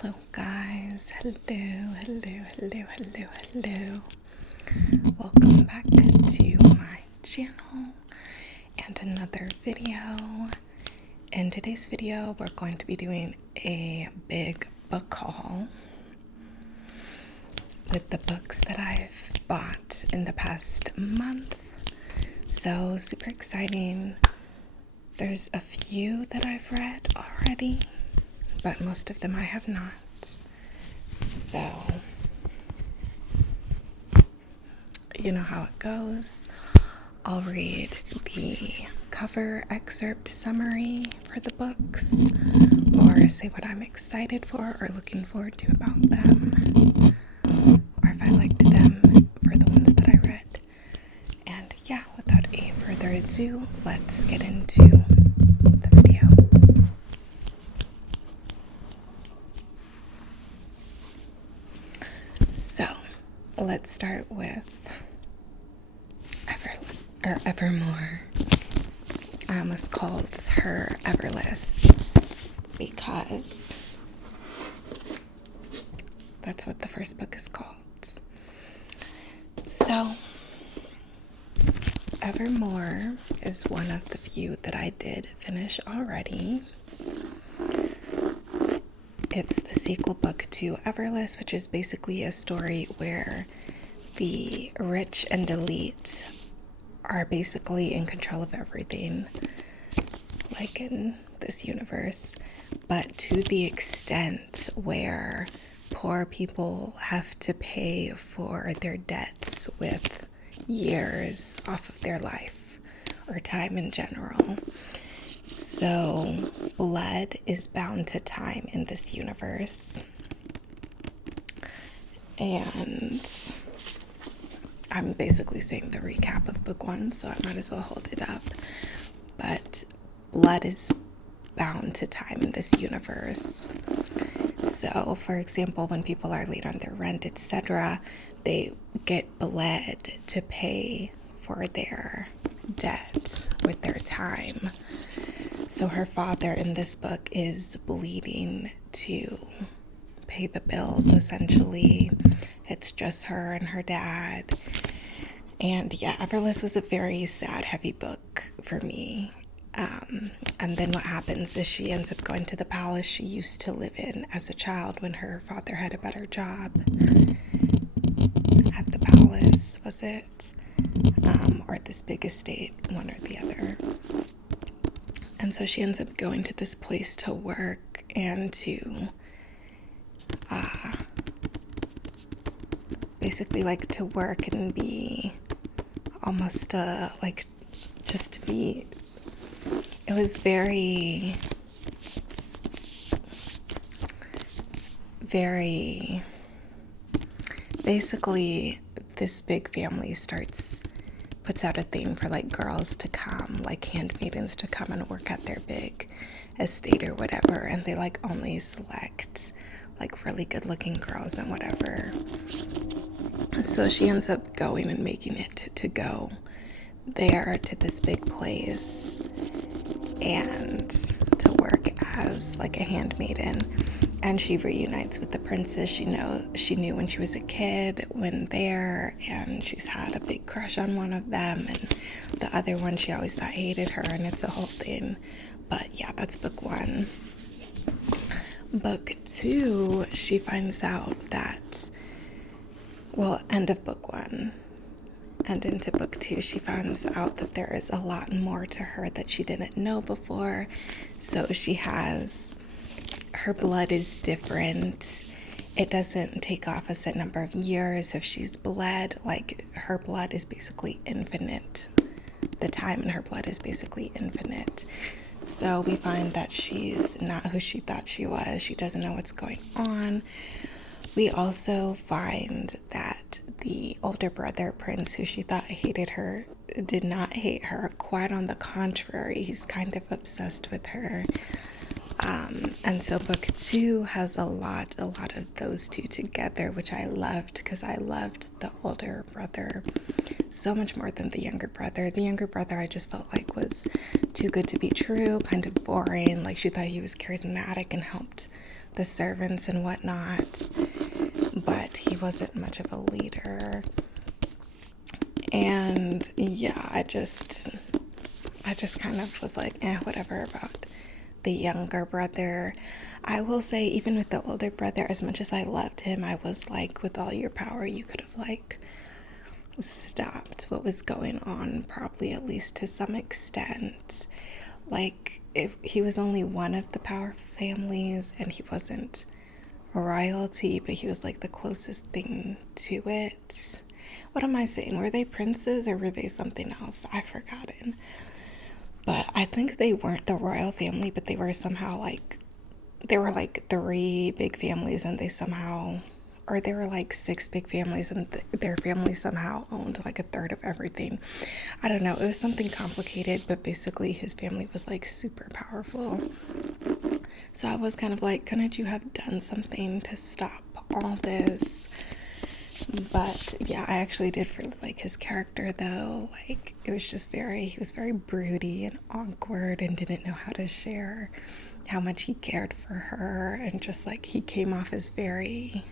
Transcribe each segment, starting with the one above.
Hello guys, hello. Welcome back to my channel and another video. In today's video, we're going to be doing a big book haul with the books that I've bought in the past month. So super exciting. There's a few that I've read already, but most of them I have not. So, you know how it goes. I'll read the cover excerpt summary for the books, or say what I'm excited for or looking forward to about them, or if I liked them for the ones that I read. And yeah, without a further ado, let's get into the video. So, let's start with Evermore. I almost called her Everless because that's what the first book is called. So, Evermore is one of the few that I did finish already. It's the sequel book to Everless, which is basically a story where the rich and elite are basically in control of everything, like in this universe, but to the extent where poor people have to pay for their debts with years off of their life or time in general. So blood is bound to time in this universe. And I'm basically saying the recap of book one, so I might as well hold it up. But blood is bound to time in this universe. So, for example, when people are late on their rent, etc., they get bled to pay for their debt with their time. So her father in this book is bleeding to pay the bills, essentially. It's just her and her dad. And yeah, Everless was a very sad, heavy book for me. And then what happens is she ends up going to the palace she used to live in as a child when her father had a better job at the palace, was it? Or this big estate, one or the other. And so she ends up going to this place to work and to basically like to work and be almost like just to be, it was very basically this big family puts out a thing for like girls to come, like handmaidens to come and work at their big estate or whatever, and they like only select like really good looking girls and whatever. So she ends up going and making it to go there to this big place and to work as like a handmaiden. And she reunites with the princess she knew when she was a kid when there, and she's had a big crush on one of them, and the other one she always thought hated her, and it's a whole thing. But yeah, that's book one. Book two, she finds out that, well, end of book one and into book two, she finds out that there is a lot more to her that she didn't know before. So her blood is different. It doesn't take off a set number of years if she's bled. Like, her blood is basically infinite. The time in her blood is basically infinite. So we find that she's not who she thought she was. She doesn't know what's going on. We also find that the older brother, Prince, who she thought hated her, did not hate her. Quite on the contrary, he's kind of obsessed with her. And so book two has a lot of those two together, which I loved because I loved the older brother so much more than the younger brother. The younger brother I just felt like was too good to be true, kind of boring. Like, she thought he was charismatic and helped the servants and whatnot, but he wasn't much of a leader. And yeah, I just kind of was like, whatever about the younger brother. I will say, even with the older brother, as much as I loved him, I was like, with all your power, you could have like stopped what was going on, probably, at least to some extent. Like, if he was only one of the power families and he wasn't royalty, but he was like the closest thing to it. What am I saying? Were they princes or were they something else? I've forgotten. But I think they weren't the royal family, but they were somehow like, they were like three big families, and they somehow, or they were like six big families, and their family somehow owned like a third of everything. I don't know. It was something complicated, but basically his family was like super powerful. So I was kind of like, couldn't you have done something to stop all this? But yeah, I actually did really like his character though. Like, it was just he was very broody and awkward and didn't know how to share how much he cared for her. And just like, he came off as very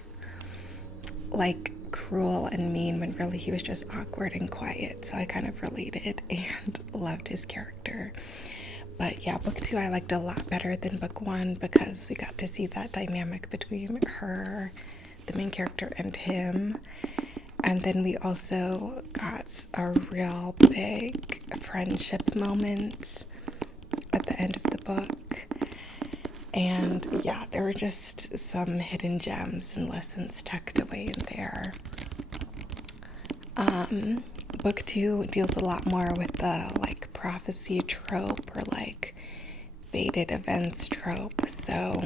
like cruel and mean when really he was just awkward and quiet. So I kind of related and loved his character. But yeah, book 2 I liked a lot better than book 1 because we got to see that dynamic between her, the main character, and him. And then we also got a real big friendship moment at the end of the book. And yeah, there were just some hidden gems and lessons tucked away in there. Book 2 deals a lot more with the like prophecy trope, or like fated events trope. So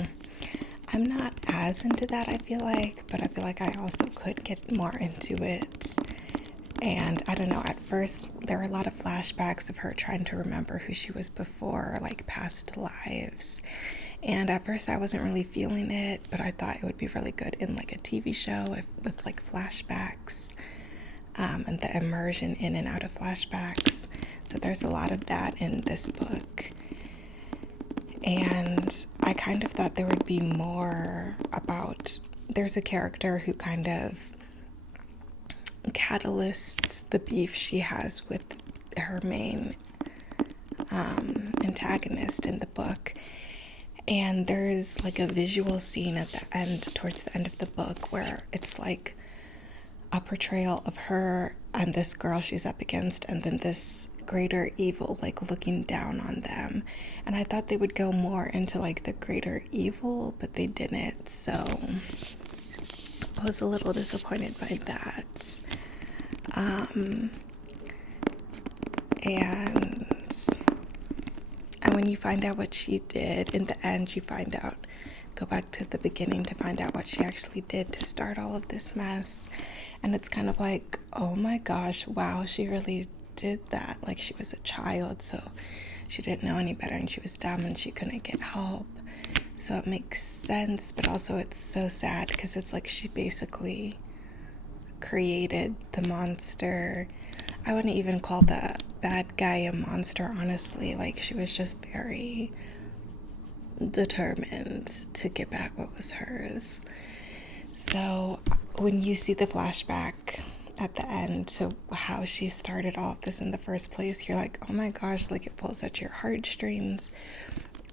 I'm not as into that, I feel like, but I feel like I also could get more into it. And I don't know, at first there were a lot of flashbacks of her trying to remember who she was before, like past lives. And at first I wasn't really feeling it, but I thought it would be really good in like a TV show with like flashbacks, and the immersion in and out of flashbacks. So there's a lot of that in this book. And I kind of thought there would be more about, there's a character who kind of catalysts the beef she has with her main antagonist in the book. And there's like a visual scene at the end, towards the end of the book, where it's like a portrayal of her and this girl she's up against, and then this greater evil like looking down on them. And I thought they would go more into like the greater evil, but they didn't. So I was a little disappointed by that. And when you find out what she did in the end, you find out, go back to the beginning to find out what she actually did to start all of this mess. And it's kind of like, oh my gosh, wow, she really did that. Like, she was a child, so she didn't know any better, and she was dumb and she couldn't get help. So it makes sense, but also it's so sad because it's like she basically created the monster. I wouldn't even call the bad guy a monster, honestly. Like, she was just very determined to get back what was hers. So when you see the flashback at the end to how she started all of this in the first place, you're like, oh my gosh, like, it pulls at your heartstrings.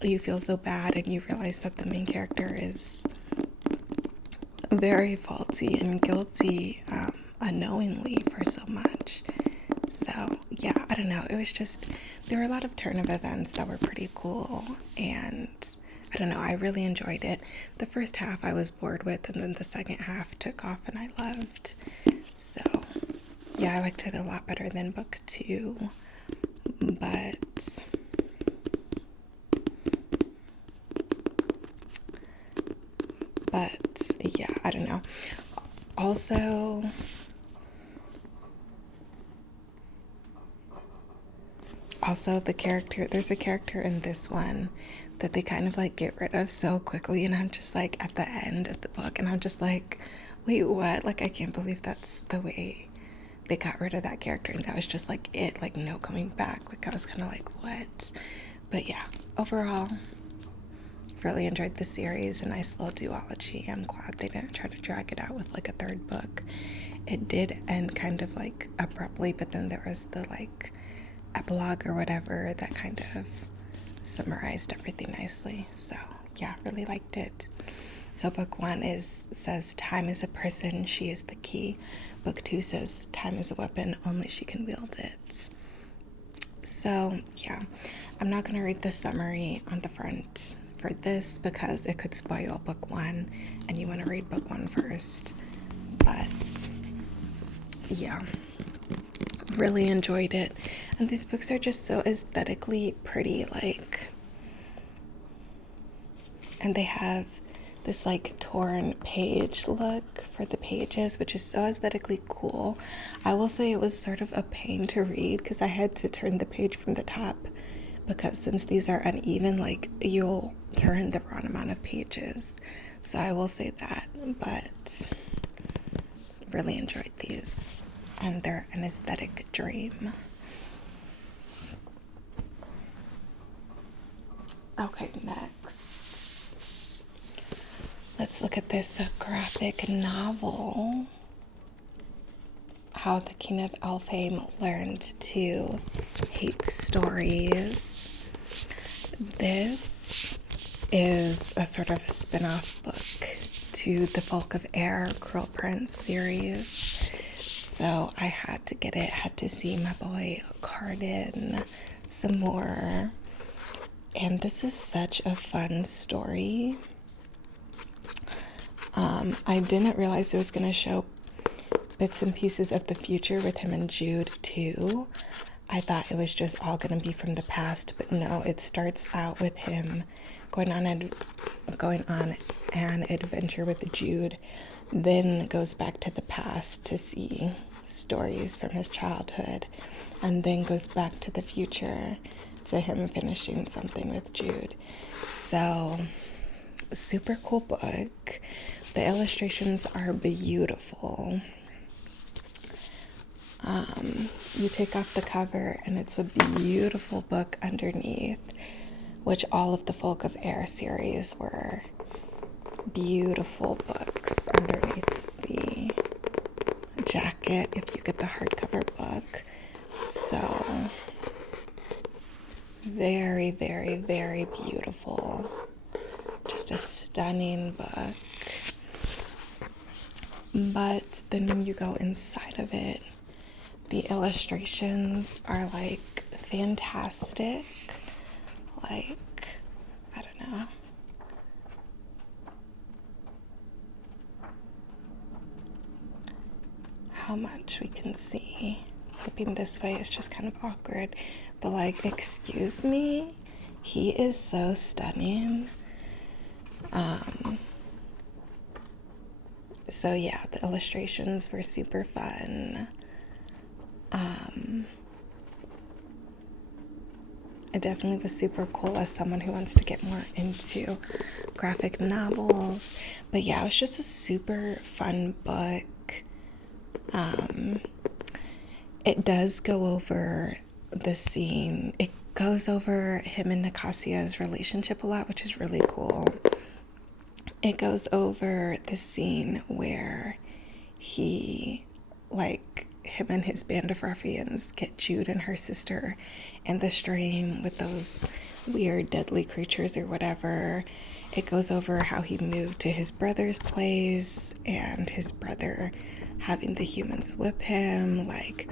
You feel so bad, and you realize that the main character is very faulty and guilty, unknowingly, for so much. So yeah, I don't know, it was just, there were a lot of turn of events that were pretty cool, and I don't know, I really enjoyed it. The first half I was bored with, and then the second half took off and I loved. So yeah, I liked it a lot better than book 2. But yeah, I don't know. Also, there's a character in this one that they kind of like get rid of so quickly, and I'm just like, at the end of the book, and I'm just like, wait, what? Like, I can't believe that's the way they got rid of that character, and that was just like it, like no coming back. Like, I was kind of like, what? But yeah, overall, really enjoyed the series. A nice little duology. I'm glad they didn't try to drag it out with like a third book. It did end kind of like abruptly, but then there was the like epilogue or whatever that kind of summarized everything nicely. So yeah, really liked it. So book 1 says time is a person, she is the key. Book 2 says time is a weapon, only she can wield it. So yeah, I'm not going to read the summary on the front for this because it could spoil book 1 and you want to read book 1 first. But yeah, really enjoyed it. And these books are just so aesthetically pretty, like, and they have this like torn page look for the pages, which is so aesthetically cool. I will say it was sort of a pain to read because I had to turn the page from the top, because since these are uneven, like you'll turn the wrong amount of pages. So I will say that, but really enjoyed these, and they're an aesthetic dream. Okay, next. Let's look at this graphic novel, How the King of Elfhame Learned to Hate Stories. This is a sort of spin-off book to the Folk of Air Cruel Prince series. So I had to get it, had to see my boy Carden some more. And this is such a fun story. I didn't realize it was going to show bits and pieces of the future with him and Jude too. I thought it was just all going to be from the past, but no, it starts out with him going on an adventure with Jude, then goes back to the past to see stories from his childhood, and then goes back to the future to him finishing something with Jude. So, super cool book. The illustrations are beautiful. You take off the cover and it's a beautiful book underneath, which all of the Folk of Air series were beautiful books underneath the jacket if you get the hardcover book. So very, very, very beautiful. Just a stunning book. But then when you go inside of it, the illustrations are like fantastic. Like, I don't know. How much we can see. Flipping this way is just kind of awkward. But like, excuse me, he is so stunning. So yeah, the illustrations were super fun. It definitely was super cool as someone who wants to get more into graphic novels. But yeah, it was just a super fun book. It does go over the scene. It goes over him and Nicasia's relationship a lot, which is really cool. It goes over the scene where him and his band of ruffians get Jude and her sister in the stream with those weird deadly creatures or whatever. It goes over how he moved to his brother's place and his brother having the humans whip him. Like,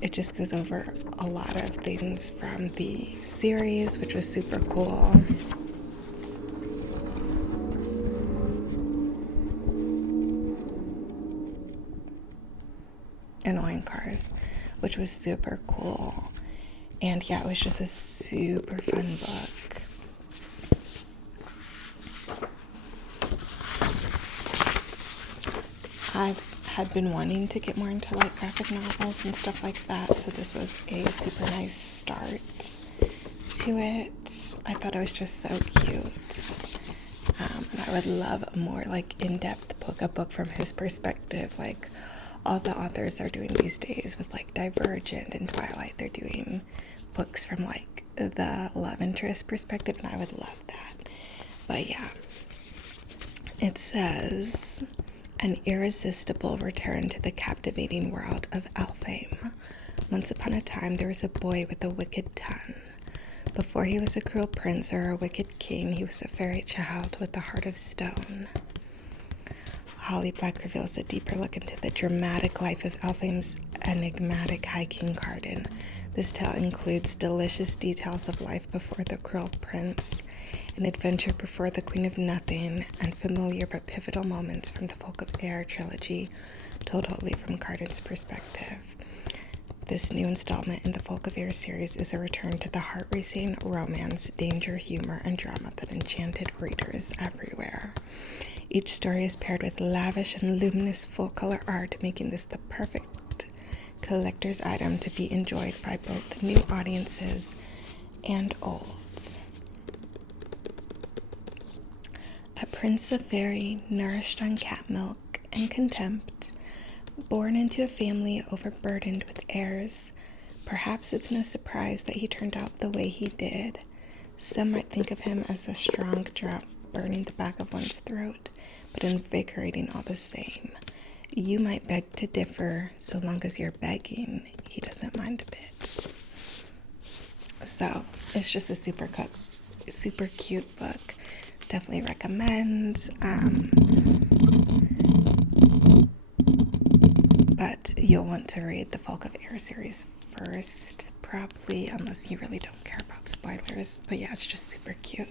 it just goes over a lot of things from the series, which was super cool. Annoying cars, which was super cool. And yeah, it was just a super fun book. I had been wanting to get more into like graphic novels and stuff like that, so this was a super nice start to it. I thought it was just so cute. And I would love a more like in-depth book from his perspective, like all the authors are doing these days with like Divergent and Twilight. They're doing books from like the love interest perspective, and I would love that. But yeah, it says, an irresistible return to the captivating world of Elfhame. Once upon a time, there was a boy with a wicked tongue. Before he was a cruel prince or a wicked king, he was a fairy child with a heart of stone. Holly Black reveals a deeper look into the dramatic life of Elfhame's enigmatic High King Garden. This tale includes delicious details of life before the cruel prince, an adventure before the Queen of Nothing, and familiar but pivotal moments from the Folk of Air trilogy, told wholly from Garden's perspective. This new installment in the Folk of Air series is a return to the heart-racing romance, danger, humor, and drama that enchanted readers everywhere. Each story is paired with lavish and luminous full-color art, making this the perfect collector's item to be enjoyed by both new audiences and olds. A prince of fairy, nourished on cat milk and contempt, born into a family overburdened with heirs. Perhaps it's no surprise that he turned out the way he did. Some might think of him as a strong drop burning the back of one's throat, but invigorating all the same. You might beg to differ, so long as you're begging, he doesn't mind a bit. So, it's just a super cute book. Definitely recommend. But you'll want to read the Folk of Air series first, probably, unless you really don't care about spoilers. But yeah, it's just super cute.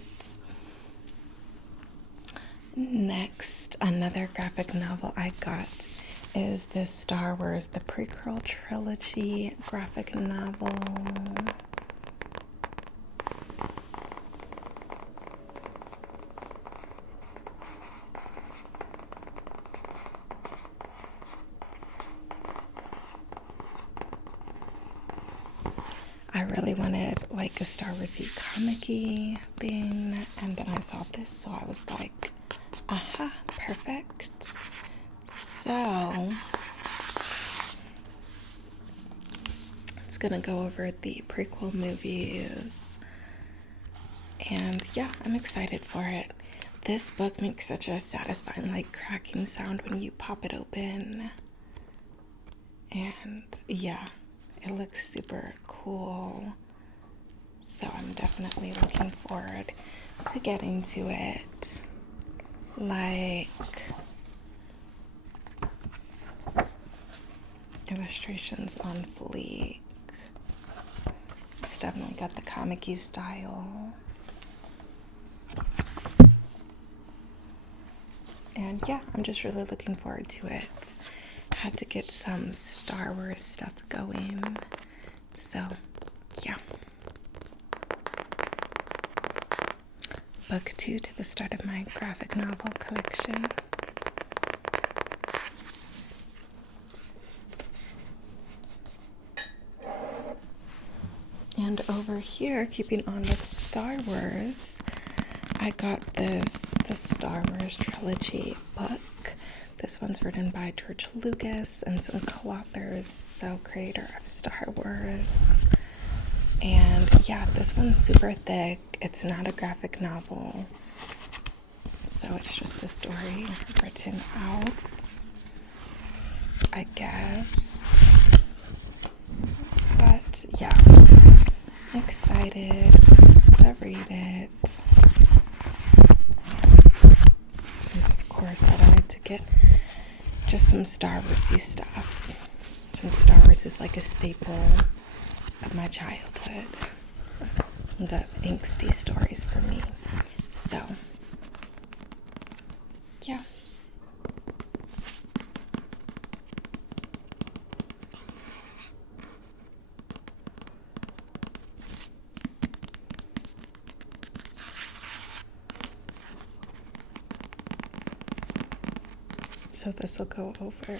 Next, another graphic novel I got is this Star Wars, the prequel trilogy graphic novel. I really wanted like a Star Wars-y comic-y thing, and then I saw this, so I was like, aha, perfect. So it's gonna go over the prequel movies, and yeah, I'm excited for it. This book makes such a satisfying, like, cracking sound when you pop it open, and yeah, it looks super cool, so I'm definitely looking forward to getting to it. Like, illustrations on fleek. It's definitely got the comic-y style. And yeah, I'm just really looking forward to it. Had to get some Star Wars stuff going. So, yeah. Book 2 to the start of my graphic novel collection. And over here, keeping on with Star Wars, I got the Star Wars trilogy book. This one's written by George Lucas and some co-authors, so creator of Star Wars. And yeah, this one's super thick. It's not a graphic novel, so it's just the story written out, I guess. But yeah, excited to read it. Since of course I wanted to get just some Star Wars-y stuff, since Star Wars is like a staple of my childhood, the angsty stories for me. So yeah. So this will go over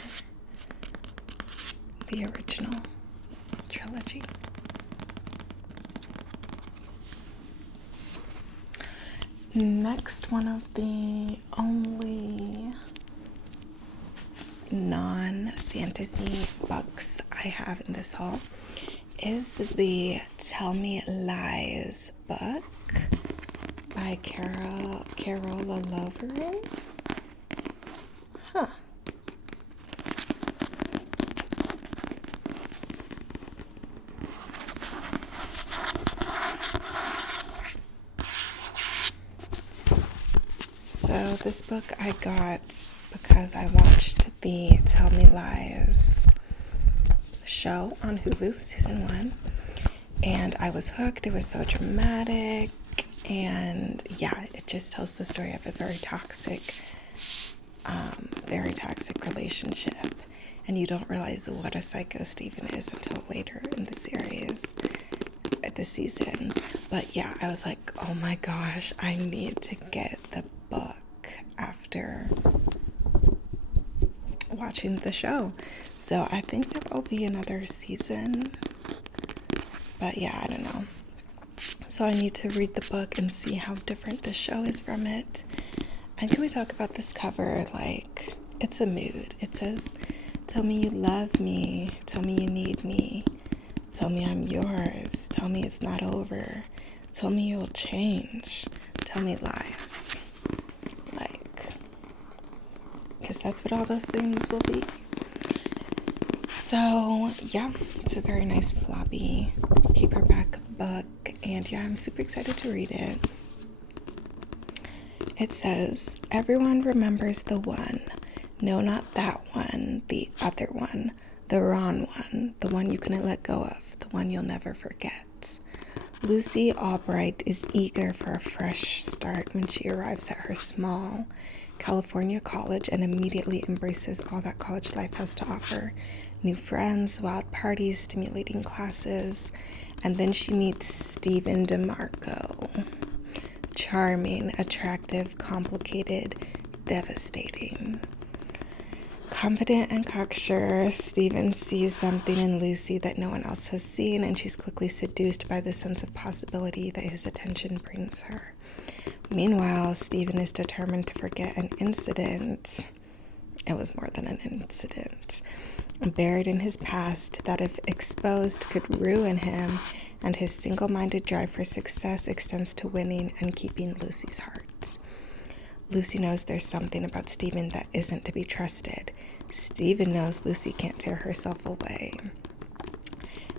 the original trilogy. Next, one of the only non-fantasy books I have in this haul is the Tell Me Lies book by Carola Loverin. Huh. So this book I got because I watched the Tell Me Lies show on Hulu, season 1, and I was hooked. It was so dramatic, and yeah, it just tells the story of a very toxic relationship, and you don't realize what a psycho Stephen is until later in the series, the season. But yeah, I was like, oh my gosh, I need to get the book after watching the show. So I think there will be another season, but yeah, I don't know. So I need to read the book and see how different the show is from it. And can we talk about this cover? Like, it's a mood. It says, tell me you love me, tell me you need me, tell me I'm yours, tell me it's not over, tell me you'll change, tell me lies. Like, because that's what all those things will be. So yeah, it's a very nice floppy paperback book, and yeah, I'm super excited to read it. It says, everyone remembers the one. No, not that one, the other one, the wrong one, the one you couldn't let go of, the one you'll never forget. Lucy Albright is eager for a fresh start when she arrives at her small California college and immediately embraces all that college life has to offer. New friends, wild parties, stimulating classes, and then she meets Stephen DeMarco. Charming, attractive, complicated, devastating. Confident and cocksure, Stephen sees something in Lucy that no one else has seen, and she's quickly seduced by the sense of possibility that his attention brings her. Meanwhile, Stephen is determined to forget an incident. It was more than an incident. Buried in his past that, if exposed, could ruin him, and his single-minded drive for success extends to winning and keeping Lucy's heart. Lucy knows there's something about Stephen that isn't to be trusted. Stephen knows Lucy can't tear herself away.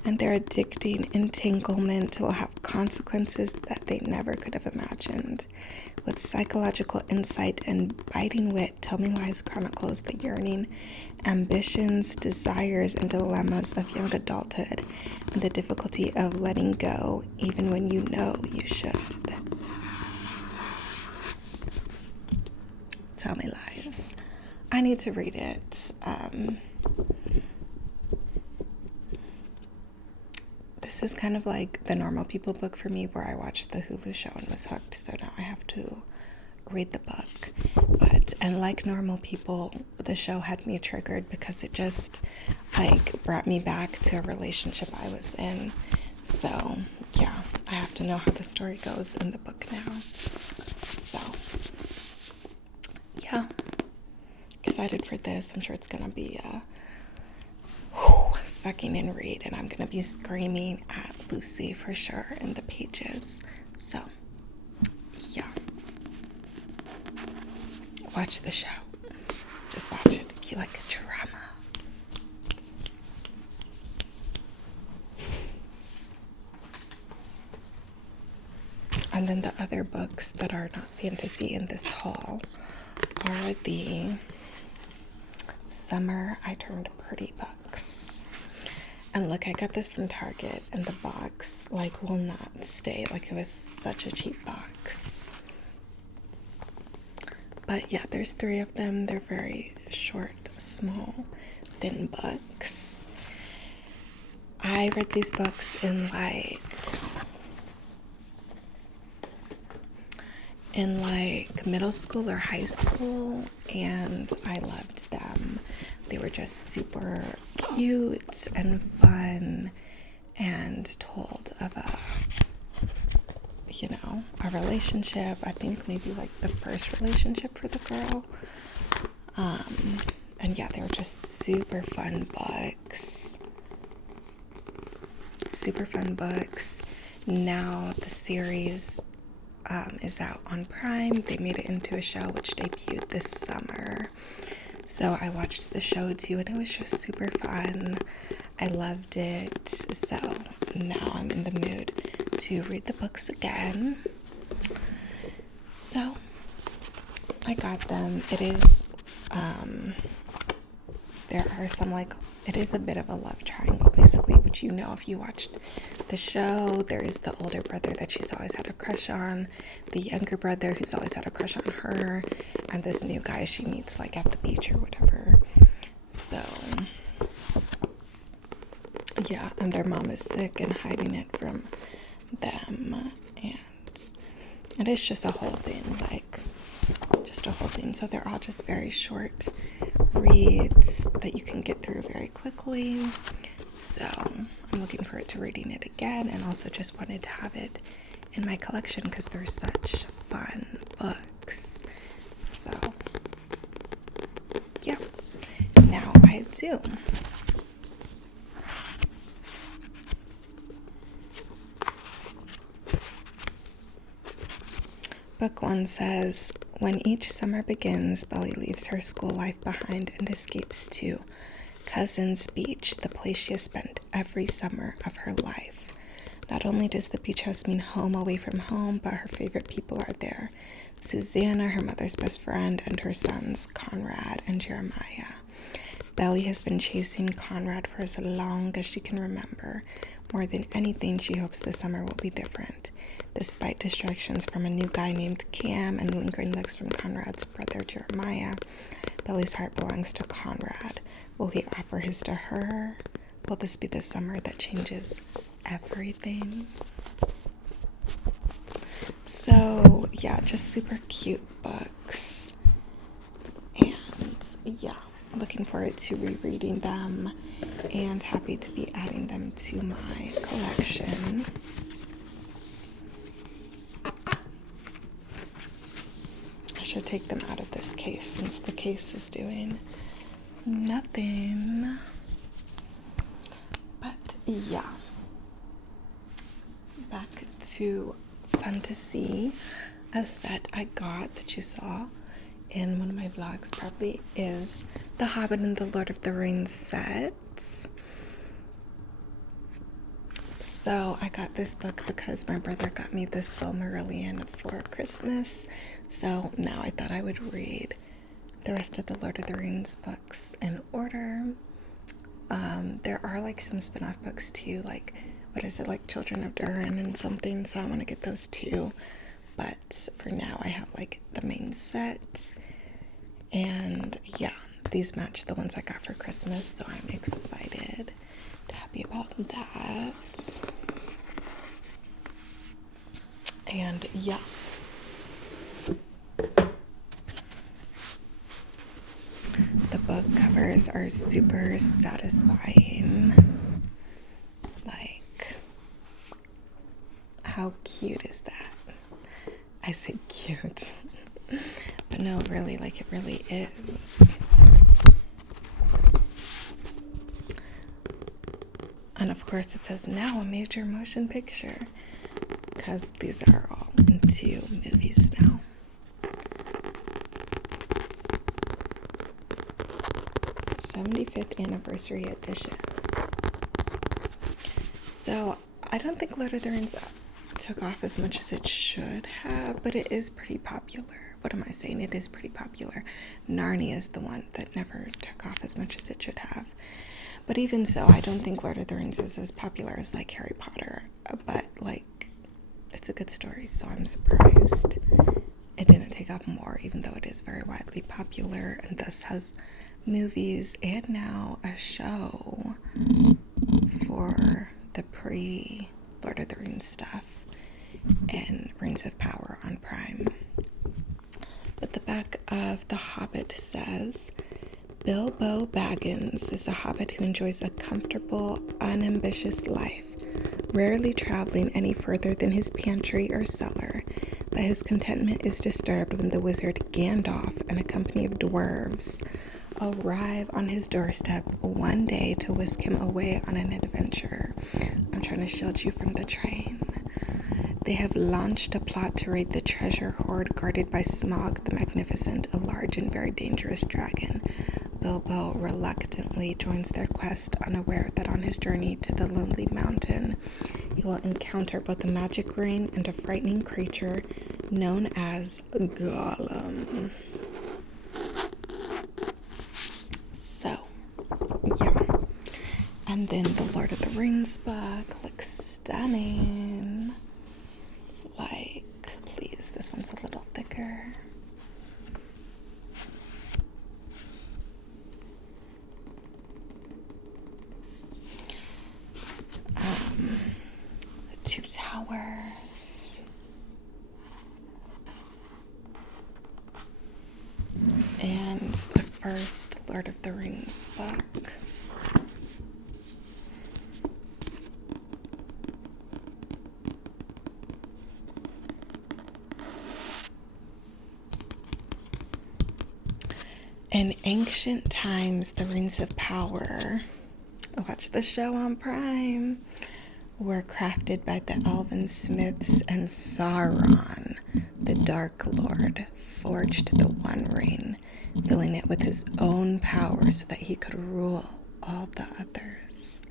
And their addicting entanglement will have consequences that they never could have imagined. With psychological insight and biting wit, Tell Me Lies chronicles the yearning, ambitions, desires, and dilemmas of young adulthood, and the difficulty of letting go, even when you know you should. Tell Me Lies. I need to read it. This is kind of like the Normal People book for me, where I watched the Hulu show and was hooked, so now I have to read the book. And like Normal People, the show had me triggered because it just like brought me back to a relationship I was in. So yeah, I have to know how the story goes in the book now. So yeah, excited for this. I'm sure it's gonna be sucking in read, and I'm gonna be screaming at Lucy for sure in the pages. So yeah, watch the show. Just watch it if you like a drama. And then the other books that are not fantasy in this haul are the Summer I Turned Pretty books. And look, I got this from Target, and the box like will not stay. Like, it was such a cheap box. But yeah, there's 3 of them. They're very short, small, thin books. I read these books in middle school or high school, and I loved them. They were just super cute and fun, and told of a relationship. I think maybe like the first relationship for the girl. And yeah, they were just super fun books. Now the series is out on Prime. They made it into a show which debuted this summer. So I watched the show too, and it was just super fun. I loved it. So now I'm in the mood to read the books again. So I got them. It is, there are some, like, it is a bit of a love triangle, basically, which you know if you watched the show. There is the older brother that she's always had a crush on, the younger brother who's always had a crush on her, and this new guy she meets, like, at the beach or whatever. So, yeah, and their mom is sick and hiding it from them, and it is just a whole thing, so they're all just very short reads that you can get through very quickly. So I'm looking forward to reading it again, and also just wanted to have it in my collection because they're such fun books. So yeah, now I do. Book 1 says, when each summer begins, Belly leaves her school life behind and escapes to Cousins Beach, the place she has spent every summer of her life. Not only does the beach house mean home away from home, but her favorite people are there. Susanna, her mother's best friend, and her sons, Conrad and Jeremiah. Belly has been chasing Conrad for as long as she can remember. More than anything, she hopes the summer will be different. Despite distractions from a new guy named Cam and lingering looks from Conrad's brother Jeremiah, Belly's heart belongs to Conrad. Will he offer his to her? Will this be the summer that changes everything? So, yeah, just super cute books. And, yeah, looking forward to rereading them and happy to be adding them to my collection. I should take them out of this case since the case is doing nothing. But yeah, back to fantasy. A set I got that you saw in one of my vlogs probably is the Hobbit and the Lord of the Rings sets. So I got this book because my brother got me this Silmarillion for Christmas. So now I thought I would read the rest of the Lord of the Rings books in order. There are like some spin-off books too, like what is it, like Children of Durin and something, so I want to get those too. But for now I have like the main sets, and yeah, these match the ones I got for Christmas, so I'm excited, happy about that. And yeah, the book covers are super satisfying. Like, how cute is that? I say cute, but no, really, like, it really is. And of course it says now a major motion picture, because these are all into movies now. '75th anniversary edition. So I don't think Lord of the Rings took off as much as it should have, but it is pretty popular. What am I saying? It is pretty popular. Narnia is the one that never took off as much as it should have. But even so, I don't think Lord of the Rings is as popular as like Harry Potter. But like, it's a good story, so I'm surprised it didn't take off more, even though it is very widely popular and thus has movies and now a show for the pre-Lord of the Rings stuff and Rings of Power on Prime. But the back of The Hobbit says, Bilbo Baggins is a hobbit who enjoys a comfortable, unambitious life, rarely traveling any further than his pantry or cellar, but his contentment is disturbed when the wizard Gandalf and a company of dwarves arrive on his doorstep one day to whisk him away on an adventure. I'm trying to shield you from the train. They have launched a plot to raid the treasure hoard guarded by Smaug the Magnificent, a large and very dangerous dragon. Bilbo reluctantly joins their quest, unaware that on his journey to the Lonely Mountain, he will encounter both a magic ring and a frightening creature known as Gollum. So, yeah. And then the Lord of the Rings book looks stunning. Like, please, this one's a little thicker. The Two Towers. And the first Lord of the Rings book. In ancient times, the rings of power, watch the show on Prime, were crafted by the elven smiths, and Sauron, the Dark Lord, forged the One Ring, filling it with his own power so that he could rule all the others.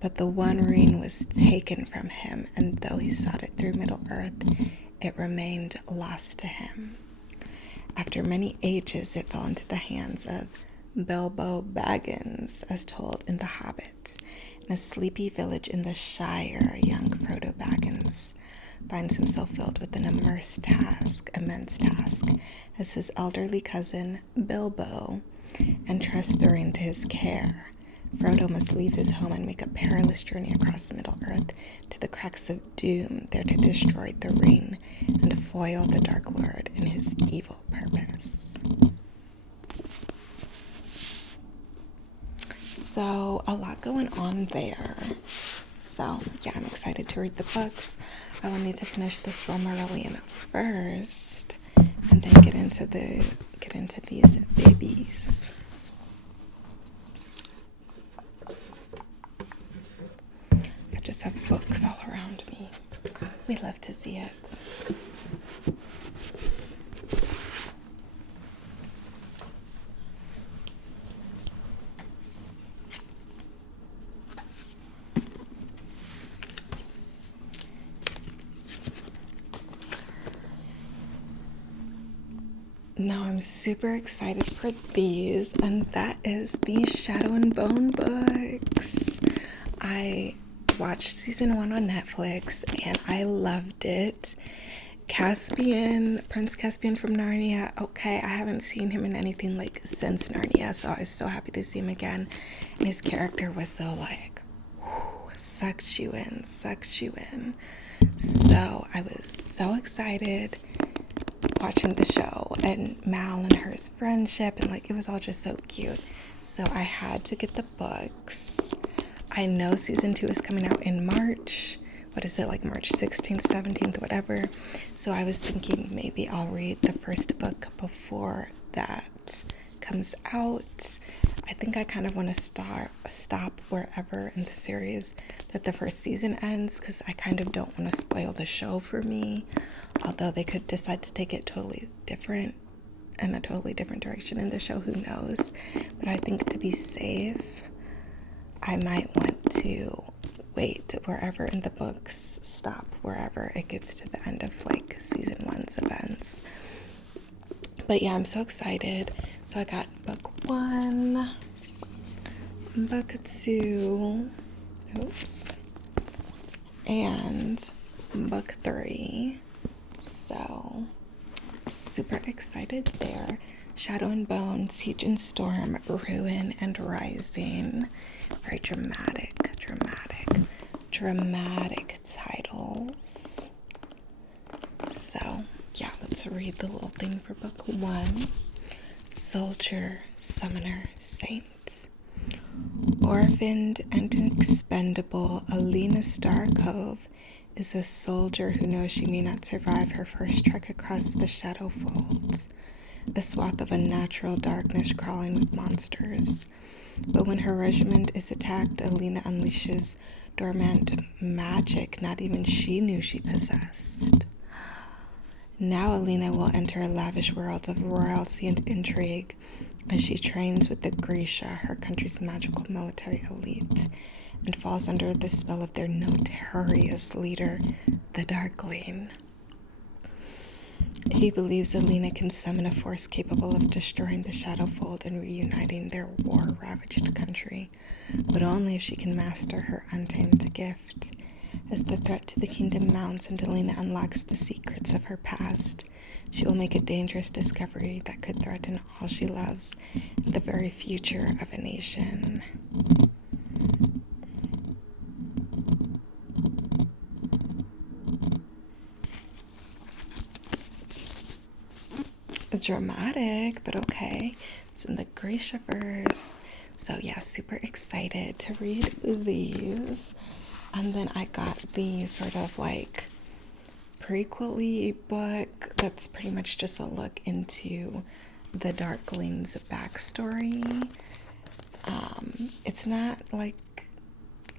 But the One Ring was taken from him, and though he sought it through Middle-earth, it remained lost to him. After many ages, it fell into the hands of Bilbo Baggins, as told in The Hobbit. In a sleepy village in the Shire, young Frodo Baggins finds himself filled with an immense task, as his elderly cousin, Bilbo, entrusts the ring to his care. Frodo must leave his home and make a perilous journey across Middle-earth to the cracks of doom, there to destroy the ring and foil the Dark Lord in his evil purpose. So, a lot going on there. So, yeah, I'm excited to read the books. I will need to finish the Silmarillion first, and then get into these babies. I just have books all around me. We love to see it. Now I'm super excited for these, and that is the Shadow and Bone books. I watched season 1 on Netflix and I loved it. Prince Caspian from Narnia. Okay, I haven't seen him in anything like since Narnia, so I was so happy to see him again. And his character was so like, sucks you in. So I was so excited watching the show, and Mal and her's friendship, and like it was all just so cute. So I had to get the books. I know season 2 is coming out in March. What is it, like March 16th, 17th, whatever. So I was thinking maybe I'll read the first book before that comes out. I think I kind of want to stop wherever in the series that the first season ends, because I kind of don't want to spoil the show for me. Although they could decide to take it totally different in a totally different direction in the show, who knows. But I think to be safe, I might want to wait wherever in the books, stop wherever it gets to the end of like season 1's events. But yeah, I'm so excited. So I got book 1, book 2, and book 3. So super excited there. Shadow and Bone, Siege and Storm, Ruin and Rising. Very dramatic titles. So yeah, let's read the little thing for book 1. Soldier, Summoner, Saint. Orphaned and expendable, Alina Starkov is a soldier who knows she may not survive her first trek across the Shadow Folds, a swath of unnatural darkness crawling with monsters. But when her regiment is attacked, Alina unleashes dormant magic not even she knew she possessed. Now Alina will enter a lavish world of royalty and intrigue as she trains with the Grisha, her country's magical military elite, and falls under the spell of their notorious leader, the Darkling. He believes Alina can summon a force capable of destroying the Shadowfold and reuniting their war-ravaged country, but only if she can master her untamed gift. As the threat to the kingdom mounts and Alina unlocks the secrets of her past, she will make a dangerous discovery that could threaten all she loves and the very future of a nation. Dramatic, but okay. It's in the Grishaverse. So yeah, super excited to read these. And then I got the sort of like prequel-y book that's pretty much just a look into the Darkling's backstory. It's not like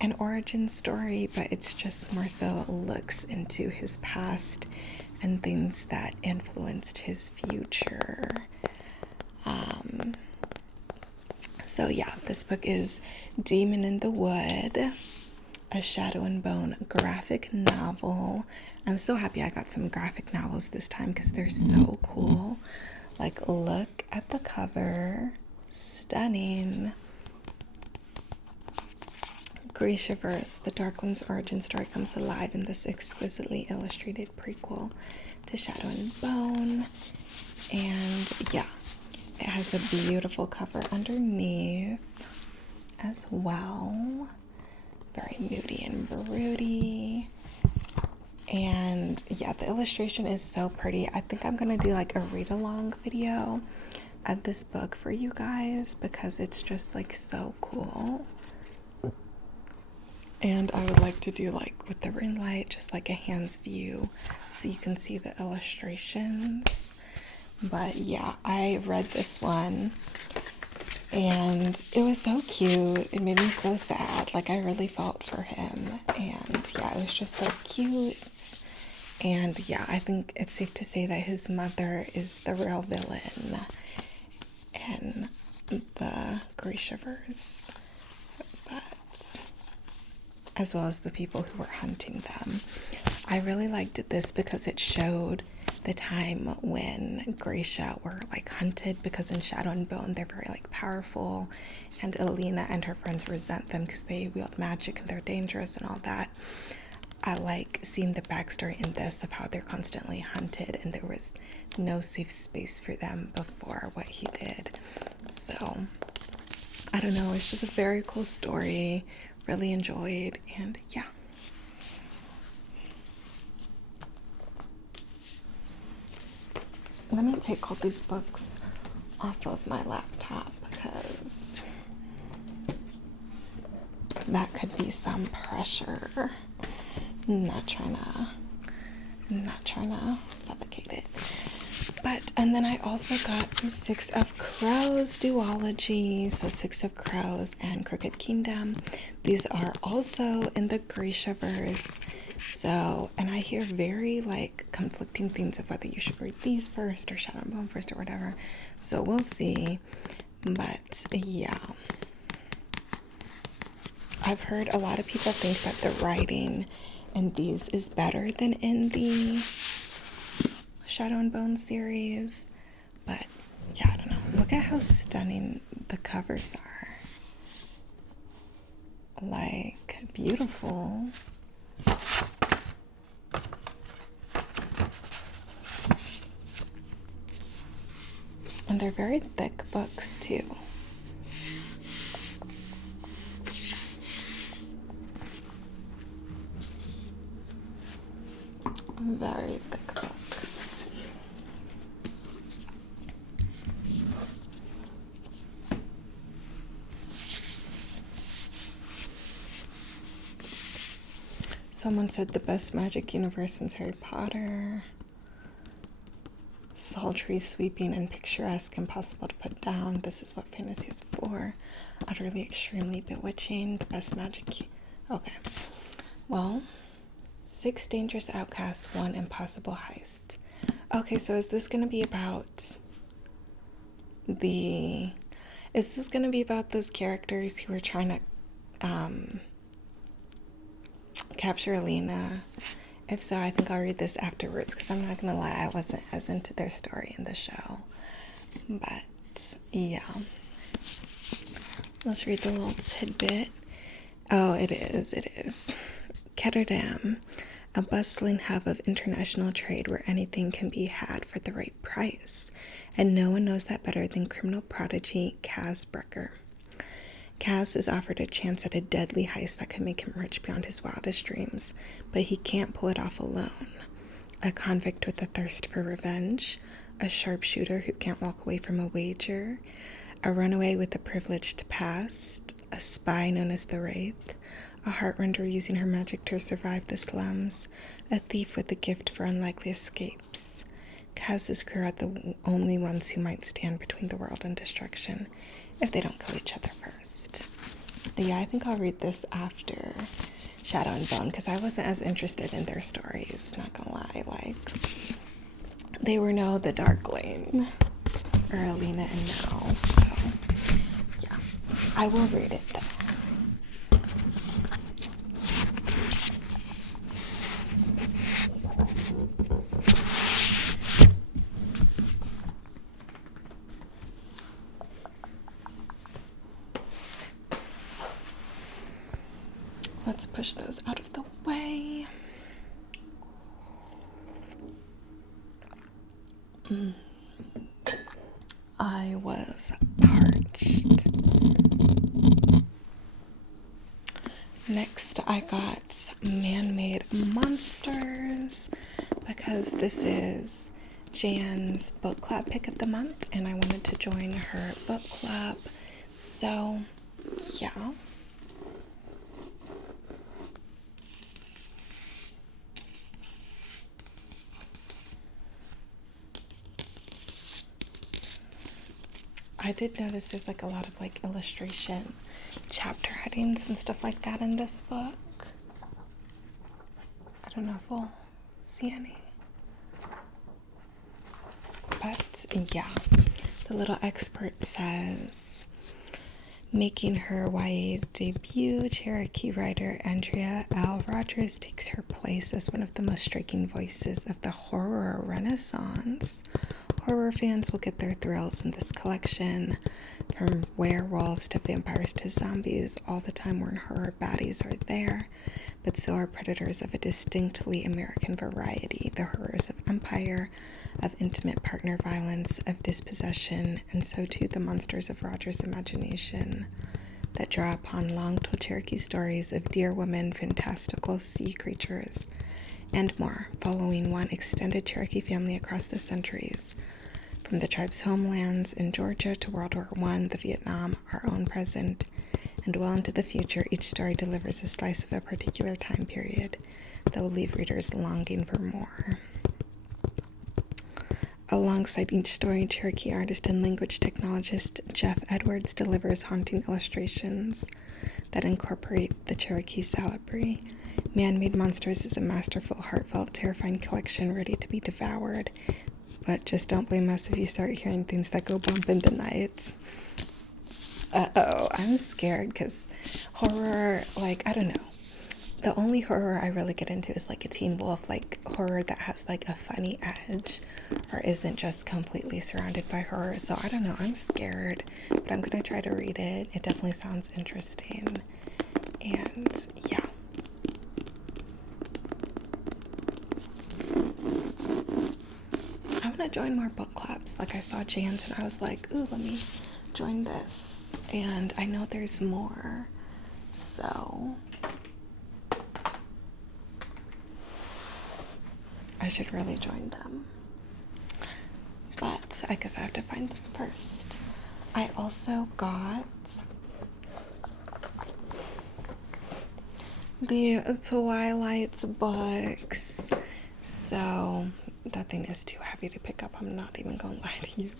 an origin story, but it's just more so looks into his past and things that influenced his future. So yeah, this book is Demon in the Wood, a Shadow and Bone graphic novel. I'm so happy I got some graphic novels this time because they're so cool. Like, look at the cover. Stunning. Grishaverse, the Darkling's origin story comes alive in this exquisitely illustrated prequel to Shadow and Bone. And yeah, it has a beautiful cover underneath as well. Very moody and broody. And yeah, the illustration is so pretty. I think I'm gonna do like a read-along video of this book for you guys because it's just like so cool. And I would like to do like with the ring light, just like a hand's view so you can see the illustrations. But yeah, I read this one and it was so cute. It made me so sad. Like, I really felt for him. And yeah, it was just so cute. And yeah, I think it's safe to say that his mother is the real villain in the Grishaverse. But as well as the people who were hunting them. I really liked this because it showed the time when Grisha were like hunted, because in Shadow and Bone they're very like powerful, and Alina and her friends resent them because they wield magic and they're dangerous and all that. I like seeing the backstory in this of how they're constantly hunted and there was no safe space for them before what he did. So I don't know, it's just a very cool story. Really enjoyed, and yeah. Let me take all these books off of my laptop because that could be some pressure. I'm not trying to suffocate it. But, and then I also got the Six of Crows duology. So Six of Crows and Crooked Kingdom. These are also in the Grishaverse. So, and I hear very like conflicting things of whether you should read these first or Shadow and Bone first or whatever. So we'll see. But yeah. I've heard a lot of people think that the writing in these is better than in the Shadow and Bone series, but yeah, I don't know. Look at how stunning the covers are. Like, beautiful. And they're very thick books too. Very thick books. Someone said the best magic universe since Harry Potter. So sultry, sweeping, and picturesque, impossible to put down. This is what fantasy is for. Utterly, extremely bewitching. The best magic. Okay. Well, 6 dangerous outcasts, 1 impossible heist. Okay, so is this going to be about those characters who are trying to capture Alina? If so, I think I'll read this afterwards, because I'm not gonna lie, I wasn't as into their story in the show. But yeah, let's read the little tidbit. Oh, it is Ketterdam, a bustling hub of international trade where anything can be had for the right price, and no one knows that better than criminal prodigy Kaz Brecker. Kaz is offered a chance at a deadly heist that could make him rich beyond his wildest dreams, but he can't pull it off alone. A convict with a thirst for revenge, a sharpshooter who can't walk away from a wager, a runaway with a privileged past, a spy known as the Wraith, a heartrender using her magic to survive the slums, a thief with a gift for unlikely escapes. Kaz's crew are the only ones who might stand between the world and destruction, if they don't kill each other first. Yeah, I think I'll read this after Shadow and Bone, because I wasn't as interested in their stories, not gonna lie. Like, they were no the Dark Lane, or Alina and Mal, so yeah, I will read it though. Let's push those out of the way. I was parched. Next, I got Man-Made Monsters, because this is Jan's book club pick of the month, and I wanted to join her book club. So, yeah. I did notice there's like a lot of like illustration chapter headings and stuff like that in this book. I don't know if we'll see any. But yeah, the little expert says, making her YA debut, Cherokee writer Andrea L. Rogers takes her place as one of the most striking voices of the horror renaissance. Horror fans will get their thrills in this collection, from werewolves to vampires to zombies. All the time when horror baddies are there, but so are predators of a distinctly American variety, the horrors of empire, of intimate partner violence, of dispossession, and so too the monsters of Roger's imagination that draw upon long-told Cherokee stories of deer women, fantastical sea creatures, and more, following one extended Cherokee family across the centuries. From the tribe's homelands in Georgia to World War I, the Vietnam, our own present, and well into the future, each story delivers a slice of a particular time period that will leave readers longing for more. Alongside each story, Cherokee artist and language technologist Jeff Edwards delivers haunting illustrations that incorporate the Cherokee celebrity. Man-Made Monsters is a masterful, heartfelt, terrifying collection ready to be devoured. But just don't blame us if you start hearing things that go bump in the night. I'm scared, because horror, like, I don't know. The only horror I really get into is like a Teen Wolf, like horror that has like a funny edge or isn't just completely surrounded by horror. So I don't know, I'm scared, but I'm gonna try to read it. It definitely sounds interesting. And yeah. I want to join more book clubs. Like, I saw Jan's and I was like, ooh, let me join this. And I know there's more. So I should really join them. But I guess I have to find them first. I also got the Twilight books. So that thing is too heavy to pick up. I'm not even gonna lie to you.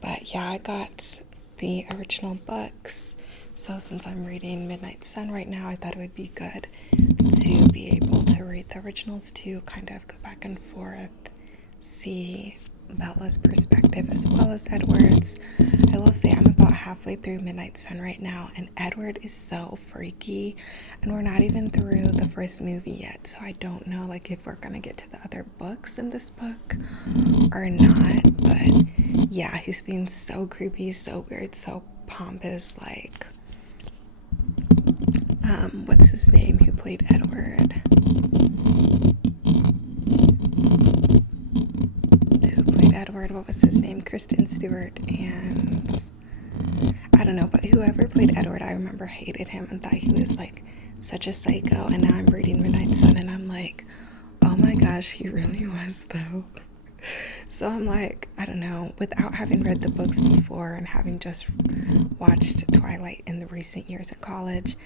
But yeah, I got the original books. So since I'm reading Midnight Sun right now, I thought it would be good to be able to read the originals to kind of go back and forth, see Bella's perspective as well as Edward's. I will say I'm about halfway through Midnight Sun right now, and Edward is so freaky, and we're not even through the first movie yet, so I don't know like if we're gonna get to the other books in this book or not. But yeah, he's being so creepy, so weird, so pompous. Like what's his name who played Edward? What was his name? Kristen Stewart, and I don't know, but whoever played Edward, I remember hated him and thought he was like such a psycho. And now I'm reading Midnight Sun and I'm like, oh my gosh, he really was though. So I'm like, I don't know, without having read the books before and having just watched Twilight in the recent years at college,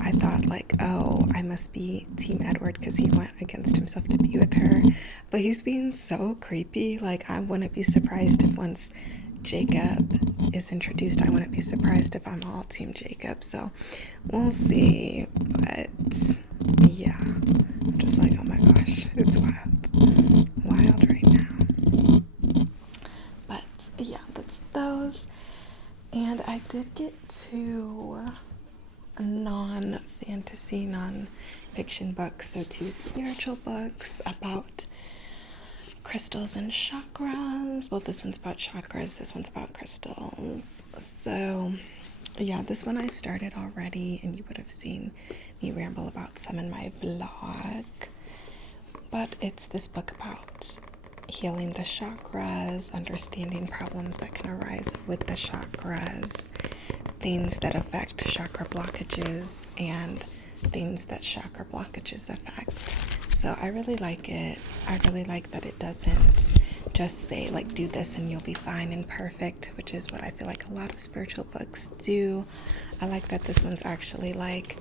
I thought like, oh, I must be Team Edward because he went against himself to be with her. But he's being so creepy. Like, I wouldn't be surprised if once Jacob is introduced, I wouldn't be surprised if I'm all Team Jacob. So we'll see. But yeah, I'm just like, oh my gosh, it's wild right now. But yeah, that's those. And I did get to non-fantasy, non-fiction books, so 2 spiritual books about crystals and chakras. Well, this one's about chakras, this one's about crystals. So yeah, this one I started already, and you would have seen me ramble about some in my vlog. But it's this book about healing the chakras, understanding problems that can arise with the chakras, things that affect chakra blockages, and things that chakra blockages affect. So I really like it. I really like that it doesn't just say like do this and you'll be fine and perfect, which is what I feel like a lot of spiritual books do. I like that this one's actually like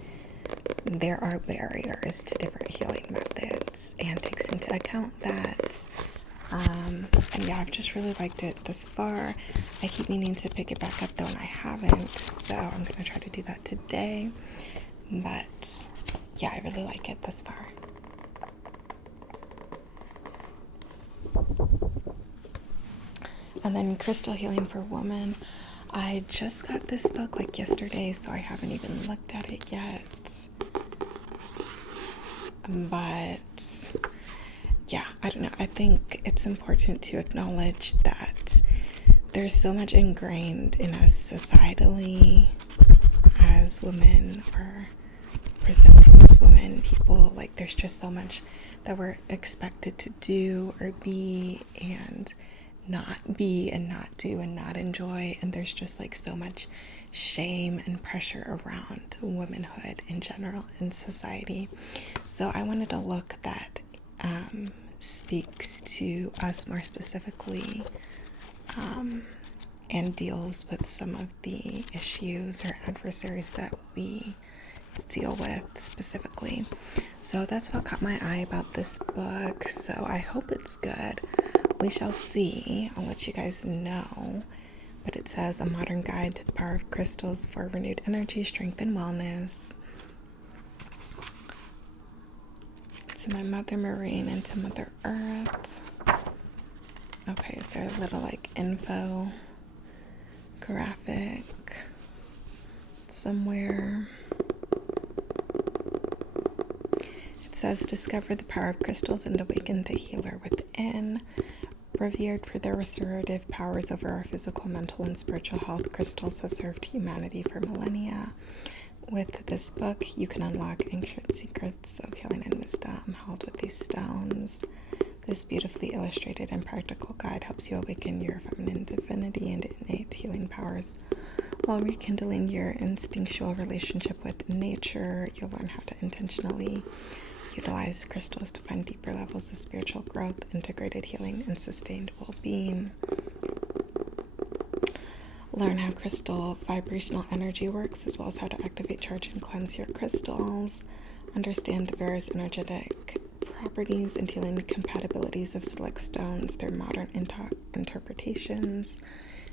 there are barriers to different healing methods and takes into account that. And yeah, I've just really liked it thus far. I keep meaning to pick it back up though, and I haven't, so I'm gonna try to do that today. But yeah, I really like it thus far. And then Crystal Healing for Women. I just got this book like yesterday, so I haven't even looked at it yet. But yeah, I don't know. I think it's important to acknowledge that there's so much ingrained in us societally as women, or presenting as women, people, like there's just so much that we're expected to do or be and not be and not do and not enjoy, and there's just like so much shame and pressure around womanhood in general in society. So I wanted a look that speaks to us more specifically, and deals with some of the issues or adversaries that we deal with specifically. So that's what caught my eye about this book. So I hope it's good. We shall see. I'll let you guys know. But it says, a modern guide to the power of crystals for renewed energy, strength, and wellness. To my Mother Marine and to Mother Earth. Okay, is there a little like info graphic somewhere? It says, discover the power of crystals and awaken the healer within. Revered for their restorative powers over our physical, mental, and spiritual health, crystals have served humanity for millennia. With this book, you can unlock ancient secrets of healing and wisdom held with these stones. This beautifully illustrated and practical guide helps you awaken your feminine divinity and innate healing powers while rekindling your instinctual relationship with nature. You'll learn how to intentionally utilize crystals to find deeper levels of spiritual growth, integrated healing, and sustained well-being. Learn how crystal vibrational energy works, as well as how to activate, charge, and cleanse your crystals. Understand the various energetic properties and healing compatibilities of select stones, their modern interpretations.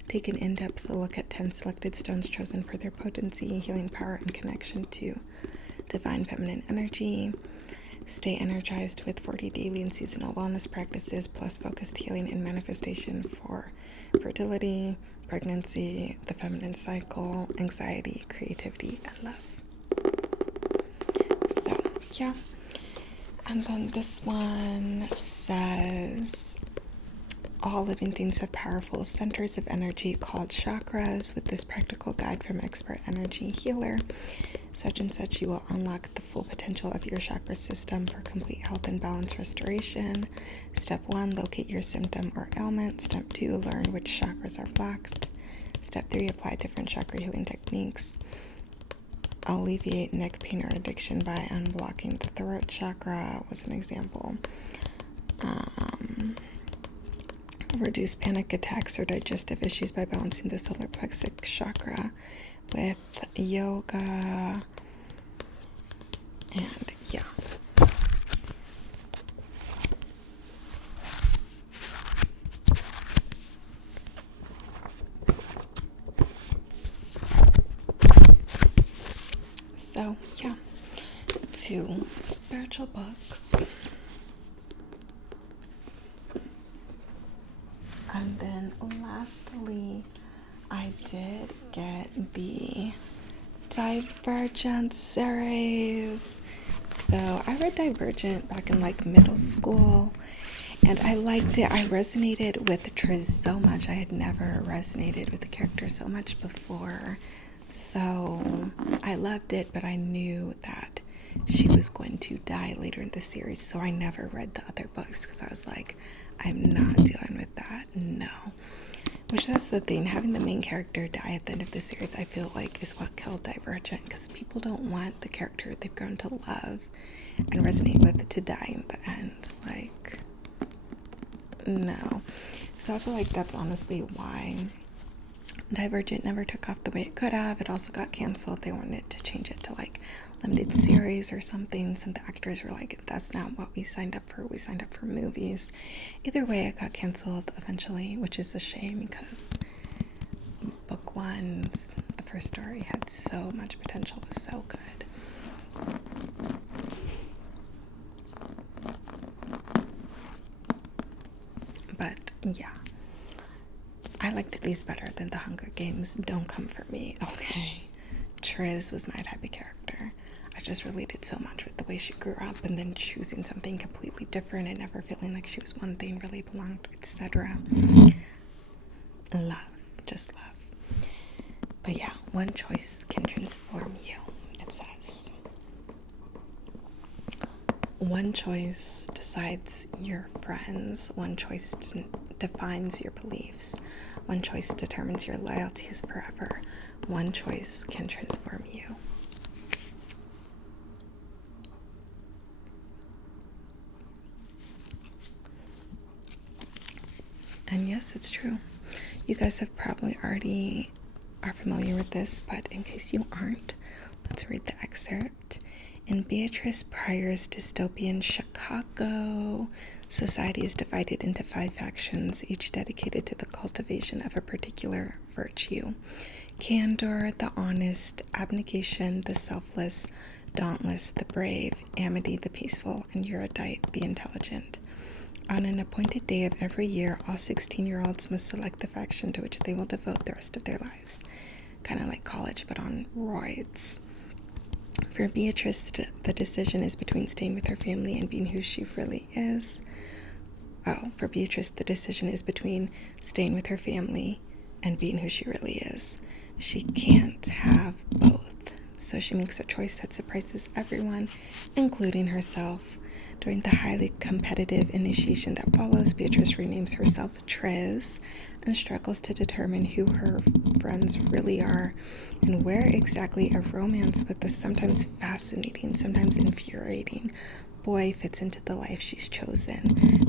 Take an in-depth look at 10 selected stones chosen for their potency, healing power, and connection to divine feminine energy. Stay energized with 40 daily and seasonal wellness practices, plus focused healing and manifestation for fertility, pregnancy, the feminine cycle, anxiety, creativity, and love. So, yeah. And then this one says, all living things have powerful centers of energy called chakras. With this practical guide from expert energy healer, such and such, you will unlock the full potential of your chakra system for complete health and balance restoration. Step 1, locate your symptom or ailment. Step 2, learn which chakras are blocked. Step 3, apply different chakra healing techniques. Alleviate neck pain or addiction by unblocking the throat chakra was an example. Reduce panic attacks or digestive issues by balancing the solar plexus chakra with yoga. And yeah. So yeah, 2 spiritual books. And then lastly, I did get the Divergent series. So I read Divergent back in like middle school, and I liked it. I resonated with Triz so much. I had never resonated with the character so much before. So I loved it, but I knew that she was going to die later in the series, so I never read the other books because I was like, I'm not dealing with that. No. Which, that's the thing, having the main character die at the end of the series, I feel like is what killed Divergent, because people don't want the character they've grown to love and resonate with to die in the end. Like, no. So I feel like that's honestly why Divergent never took off the way it could have. It also got canceled. They wanted to change it to like limited series or something. So the actors were like, that's not what we signed up for. We signed up for movies. Either way, it got canceled eventually, which is a shame because book 1, the first story, had so much potential. It was so good. But yeah, I liked these better than the Hunger Games. Don't come for me, okay? Triz was my type of character. I just related so much with the way she grew up and then choosing something completely different and never feeling like she was one thing, really belonged, etc. Love, just love. But yeah, one choice can transform you, it says. One choice decides your friends. One choice defines your beliefs. One choice determines your loyalties forever. One choice can transform you. And yes, it's true. You guys have probably already are familiar with this, but in case you aren't, let's read the excerpt. In Beatrice Pryor's dystopian Chicago, society is divided into 5 factions, each dedicated to the cultivation of a particular virtue. Candor, the honest; abnegation, the selfless; dauntless, the brave; amity, the peaceful; and erudite, the intelligent. On an appointed day of every year, all 16-year-olds must select the faction to which they will devote the rest of their lives. Kind of like college, but on roids. For Beatrice, the decision is between staying with her family and being who she really is. For Beatrice, the decision is between staying with her family and being who she really is. She can't have both, so she makes a choice that surprises everyone, including herself. During the highly competitive initiation that follows, Beatrice renames herself Triz and struggles to determine who her friends really are and where exactly a romance with the sometimes fascinating, sometimes infuriating boy fits into the life she's chosen.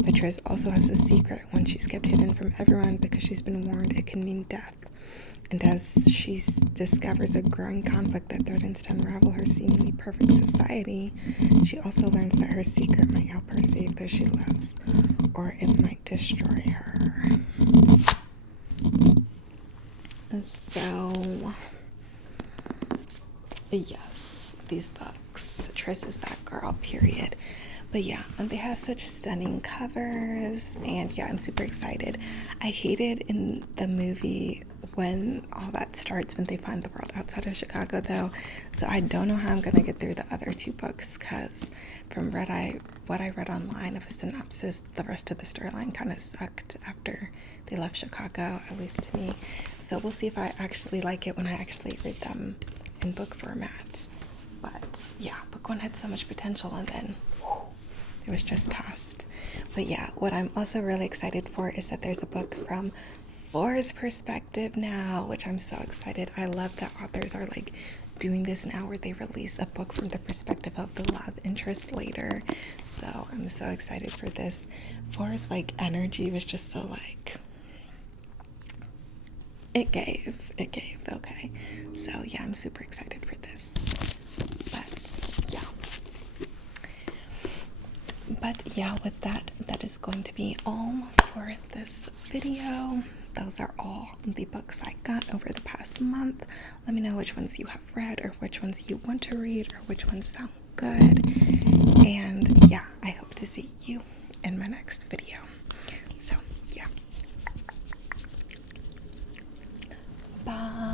But Triz also has a secret, one she's kept hidden from everyone because she's been warned it can mean death. And as she discovers a growing conflict that threatens to unravel her seemingly perfect society, she also learns that her secret might help her save those she loves, or it might destroy her. So, yes, these books. Tris is that girl, period. But yeah, they have such stunning covers, and yeah, I'm super excited. I hated in the movie when all that starts, when they find the world outside of Chicago, though. So I don't know how I'm gonna get through the other two books, because from what I read online of a synopsis, the rest of the storyline kind of sucked after they left Chicago, at least to me. So we'll see if I actually like it when I actually read them in book format. But yeah, book one had so much potential, and then it was just tossed. But yeah, what I'm also really excited for is that there's a book from For's perspective now, which I'm so excited. I love that authors are like doing this now, where they release a book from the perspective of the love interest later. So I'm so excited for this. For's like energy was just so like, it gave, okay. So yeah, I'm super excited for this. But yeah, with that is going to be all for this video. Those are all the books I got over the past month. Let me know which ones you have read, or which ones you want to read, or which ones sound good. And yeah, I hope to see you in my next video. So yeah, bye.